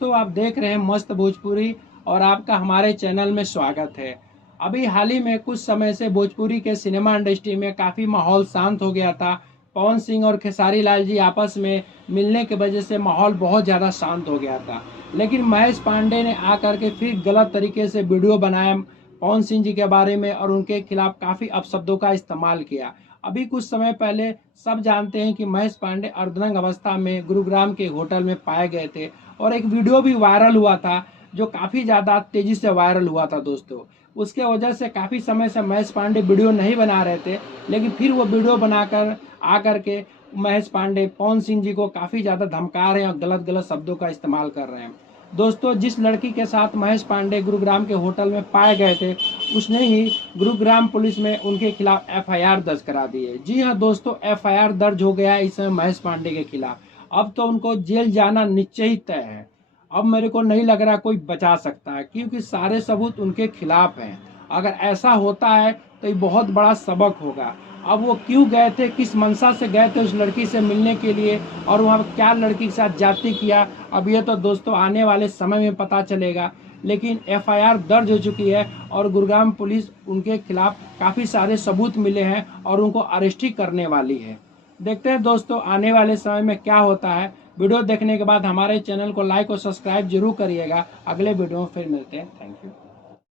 दोस्तों आप देख रहे हैं मस्त भोजपुरी और आपका हमारे चैनल में स्वागत है। अभी हाल ही में कुछ समय से भोजपुरी के सिनेमा इंडस्ट्री में काफ़ी माहौल शांत हो गया था। पवन सिंह और खेसारी लाल जी आपस में मिलने की वजह से माहौल बहुत ज़्यादा शांत हो गया था। लेकिन महेश पांडे ने आकर के फिर गलत तरीके से वीडियो बनाया पवन सिंह जी के बारे में और उनके खिलाफ काफ़ी अपशब्दों का इस्तेमाल किया। अभी कुछ समय पहले सब जानते हैं कि महेश पांडे अर्धनग्न अवस्था में गुरुग्राम के होटल में पाए गए थे और एक वीडियो भी वायरल हुआ था जो काफ़ी ज़्यादा तेज़ी से वायरल हुआ था दोस्तों। उसके वजह से काफ़ी समय से महेश पांडे वीडियो नहीं बना रहे थे, लेकिन फिर वो वीडियो बनाकर आकर के महेश पांडे पवन सिंह जी को काफ़ी ज़्यादा धमका रहे हैं और गलत गलत शब्दों का इस्तेमाल कर रहे हैं। दोस्तों जिस लड़की के साथ महेश पांडे गुरुग्राम के होटल में पाए गए थे उसने ही गुरुग्राम पुलिस में उनके खिलाफ एफआईआर दर्ज करा दी है। जी हाँ दोस्तों, एफआईआर दर्ज हो गया है इस समय महेश पांडे के खिलाफ। अब तो उनको जेल जाना निश्चित तय है। अब मेरे को नहीं लग रहा कोई बचा सकता है, क्योंकि सारे सबूत उनके खिलाफ हैं। अगर ऐसा होता है तो ये बहुत बड़ा सबक होगा। अब वो क्यों गए थे, किस मंशा से गए थे उस लड़की से मिलने के लिए, और वहाँ क्या लड़की के साथ जाति किया, अब ये तो दोस्तों आने वाले समय में पता चलेगा। लेकिन एफआईआर दर्ज हो चुकी है और गुरुग्राम पुलिस उनके खिलाफ काफ़ी सारे सबूत मिले हैं और उनको अरेस्ट ही करने वाली है। देखते हैं दोस्तों आने वाले समय में क्या होता है। वीडियो देखने के बाद हमारे चैनल को लाइक और सब्सक्राइब जरूर करिएगा। अगले वीडियो में फिर मिलते हैं। Thank you.